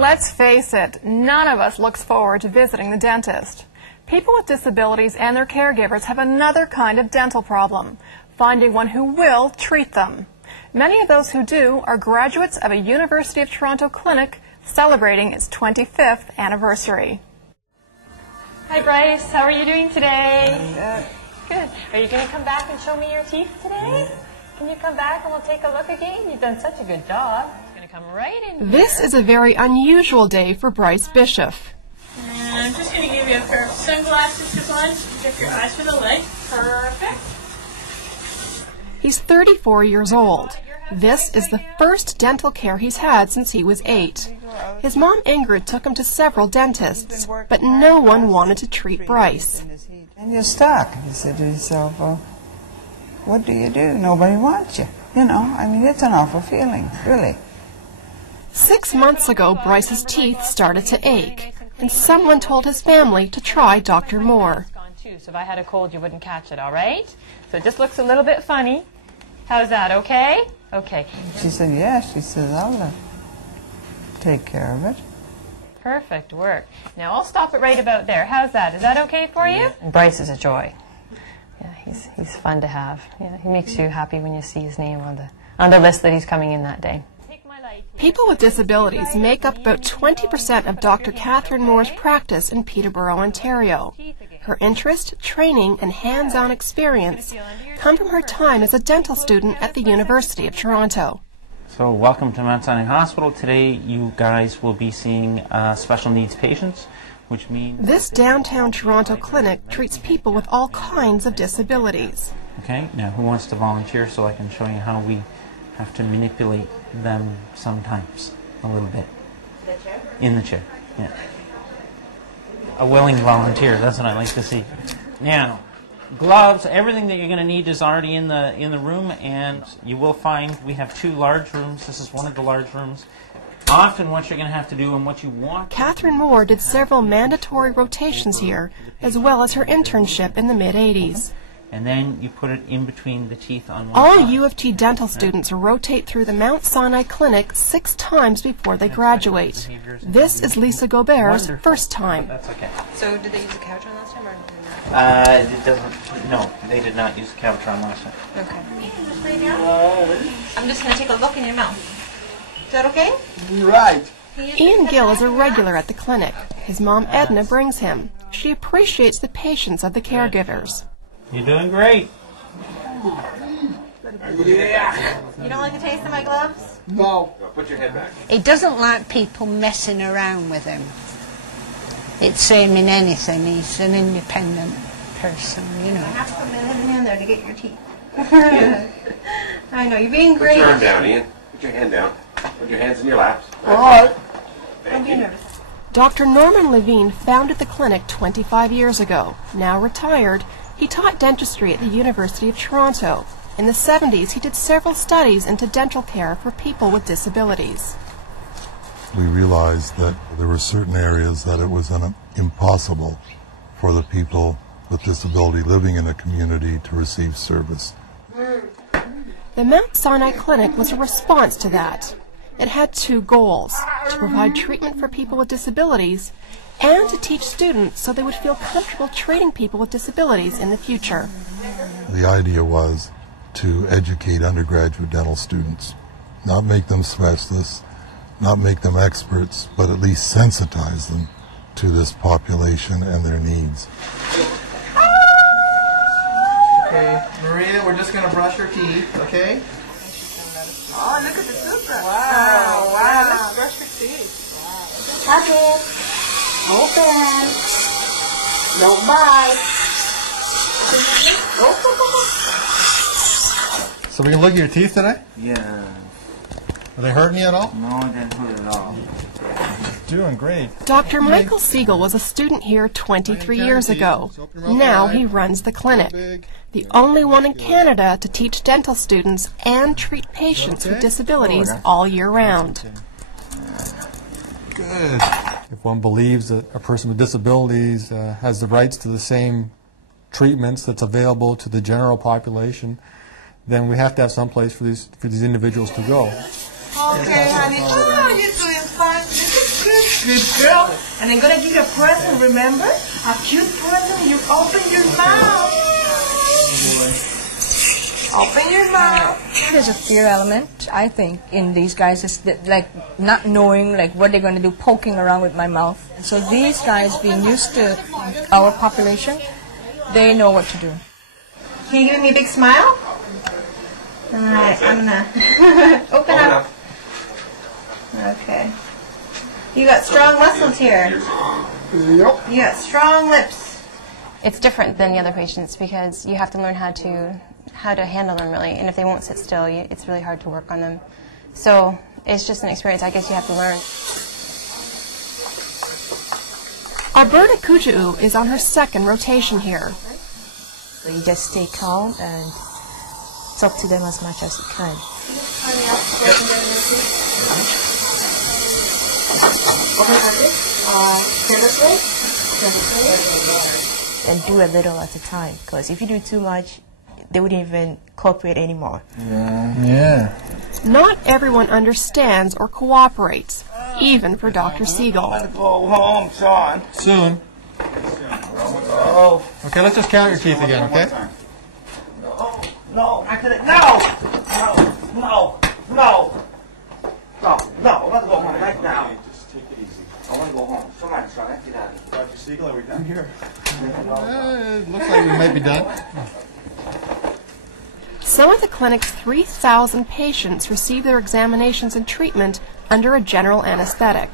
Let's face it, none of us looks forward to visiting the dentist. People with disabilities and their caregivers have another kind of dental problem, finding one who will treat them. Many of those who do are graduates of a University of Toronto clinic celebrating its 25th anniversary. Hi Bryce, how are you doing today? Good. Are you going to come back and show me your teeth today? Can you come back and we'll take a look again? You've done such a good job. It's going to come right in here. This is a very unusual day for Bryce Bishop. I'm just going to give you a pair of sunglasses to put on. Check your eyes for the light. Perfect. He's 34 years old. This is the first dental care he's had since he was 8. His mom Ingrid took him to several dentists, but no one wanted to treat Bryce. And you're stuck. You say to yourself, well, what do you do? Nobody wants you. You know, I mean, it's an awful feeling, really. 6 months ago, Bryce's teeth started to ache, and someone told his family to try Dr. Moore. So if I had a cold, you wouldn't catch it, all right? So it just looks a little bit funny. How's that, okay? Okay. She said, yes. She says, I'll take care of it. Perfect work. Now I'll stop it right about there. How's that? Is that okay for you? And Bryce is a joy. Yeah, he's fun to have. Yeah, he makes you happy when you see his name on the list that he's coming in that day. People with disabilities make up about 20% of Dr. KATHRYN Moore's practice in Peterborough, Ontario. Her interest, training, and hands-on experience come from her time as a dental student at the University of Toronto. So welcome to Mount Sinai Hospital. Today you guys will be seeing special needs patients, which means... This downtown Toronto clinic treats people with all kinds of disabilities. Okay, now who wants to volunteer so I can show you how we have to manipulate them sometimes, a little bit. The chair? In the chair, yeah. A willing volunteer, that's what I like to see. Now, gloves, everything that you're going to need is already in the room, and you will find we have 2 large rooms. This is one of the large rooms. Often what you're going to have to do and what you want... KATHRYN Moore did several mandatory rotations here, as well as her internship in the mid-'80s. And then you put it in between the teeth on one All side. U of T dental students rotate through the Mount Sinai Clinic 6 times before they graduate. This is Lisa Gobert's first time. That's okay. So did they use a Cavitron last time or did they not? It doesn't. No, they did not use the Cavitron last time. Okay. I'm just going to take a look in your mouth. Is that okay? Right. Ian Gill is a regular at the clinic. His mom Edna brings him. She appreciates the patience of the caregivers. You're doing great. Yeah. You don't like the taste of my gloves? No. Put your head back. He doesn't like people messing around with him. It's same in anything. He's an independent person, you know. I have to put my living in there to get your teeth. I know, you're being great. Put your arm down, Ian. Put your hand down. Put your hands in your laps. All right. Don't be nervous. Dr. Norman Levine founded the clinic 25 years ago. Now retired, he taught dentistry at the University of Toronto. In the 70s, he did several studies into dental care for people with disabilities. We realized that there were certain areas that it was impossible for the people with disability living in a community to receive service. The Mount Sinai Clinic was a response to that. It had 2 goals: to provide treatment for people with disabilities and to teach students so they would feel comfortable treating people with disabilities in the future. The idea was to educate undergraduate dental students, not make them specialists, not make them experts, but at least sensitize them to this population and their needs. Okay, Maria, we're just going to brush your teeth, okay? Oh, look at the toothbrush. Wow, wow. Let's brush your teeth. Tuck it. Open. Don't bite. So we can look at your teeth today? Yeah. Are they hurting you at all? No, it didn't hurt at all. Doing great. Dr. Michael Siegel was a student here 23 years ago. Now he runs the clinic, the only one in Canada to teach dental students and treat patients with disabilities all year round. Good. If one believes that a person with disabilities has the rights to the same treatments that's available to the general population, then we have to have some place for these individuals to go. Okay, honey. Oh, you're doing fine. This is good. Good girl. And I'm going to give you a present, remember? A cute present. You open your mouth. Open your mouth. There's a fear element, I think, in these guys. Is that, like, not knowing like what they're going to do, poking around with my mouth. So these guys, being used to our population, they know what to do. Can you give me a big smile? All right, I'm going to open up. Okay. You got strong muscles here. Yep. You got strong lips. It's different than the other patients because you have to learn how to handle them really, and if they won't sit still, it's really hard to work on them. So it's just an experience I guess you have to learn. Alberta Kutu'u is on her second rotation here. So you just stay calm and talk to them as much as you can. And do a little at a time, because if you do too much, they wouldn't even cooperate anymore. Yeah. Not everyone understands or cooperates, even for Dr. Siegel. Go home, Sean. Soon. Oh. Okay, let's just count your teeth again, okay? No, I couldn't. No. Let's go home right now. Just take it easy. I want to go home. Somebody's trying to get out of here. Dr. Siegel, are we done here? It looks like we might be done. Some of the clinic's 3,000 patients receive their examinations and treatment under a general anesthetic.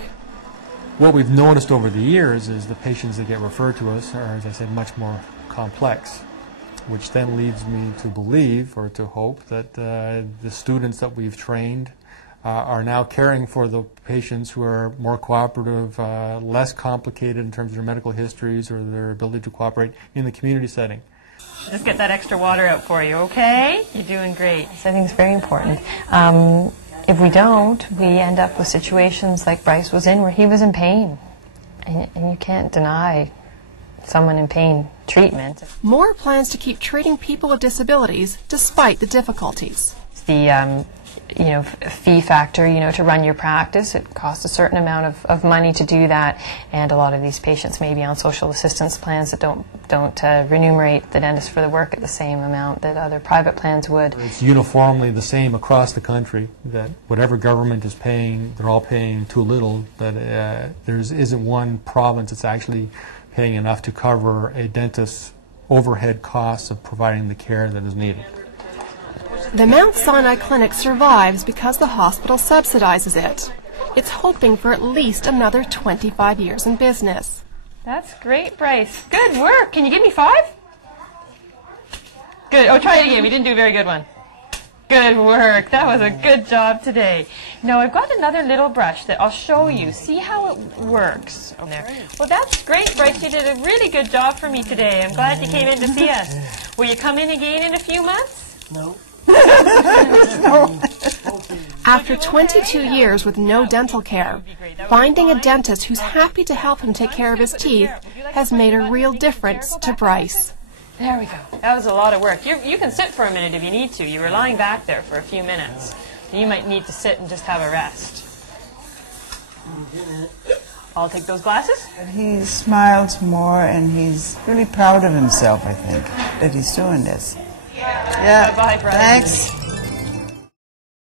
What we've noticed over the years is the patients that get referred to us are, as I said, much more complex, which then leads me to believe or to hope that the students that we've trained are now caring for the patients who are more cooperative, less complicated in terms of their medical histories or their ability to cooperate in the community setting. Let's get that extra water out for you, okay? You're doing great. So I think it's very important. If we don't, we end up with situations like Bryce was in, where he was in pain. And you can't deny someone in pain treatment. Moore plans to keep treating people with disabilities despite the difficulties. The fee factor, to run your practice, it costs a certain amount of money to do that, and a lot of these patients may be on social assistance plans that don't remunerate the dentist for the work at the same amount that other private plans would. It's uniformly the same across the country, that whatever government is paying, they're all paying too little, that there isn't one province that's actually paying enough to cover a dentist's overhead costs of providing the care that is needed. The Mount Sinai Clinic survives because the hospital subsidizes it. It's hoping for at least another 25 years in business. That's great, Bryce. Good work. Can you give me 5? Good. Oh, try it again. We didn't do a very good one. Good work. That was a good job today. Now, I've got another little brush that I'll show you. See how it works. There. Well, that's great, Bryce. You did a really good job for me today. I'm glad you came in to see us. Will you come in again in a few months? No. After 22 years with no dental care, finding a dentist who's happy to help him take care of his teeth has made a real difference to Bryce. There we go. That was a lot of work. You can sit for a minute if you need to. You were lying back there for a few minutes. You might need to sit and just have a rest. I'll take those glasses. He smiles more, and he's really proud of himself, I think, that he's doing this. Yeah. Bye-bye, Bryce. Thanks.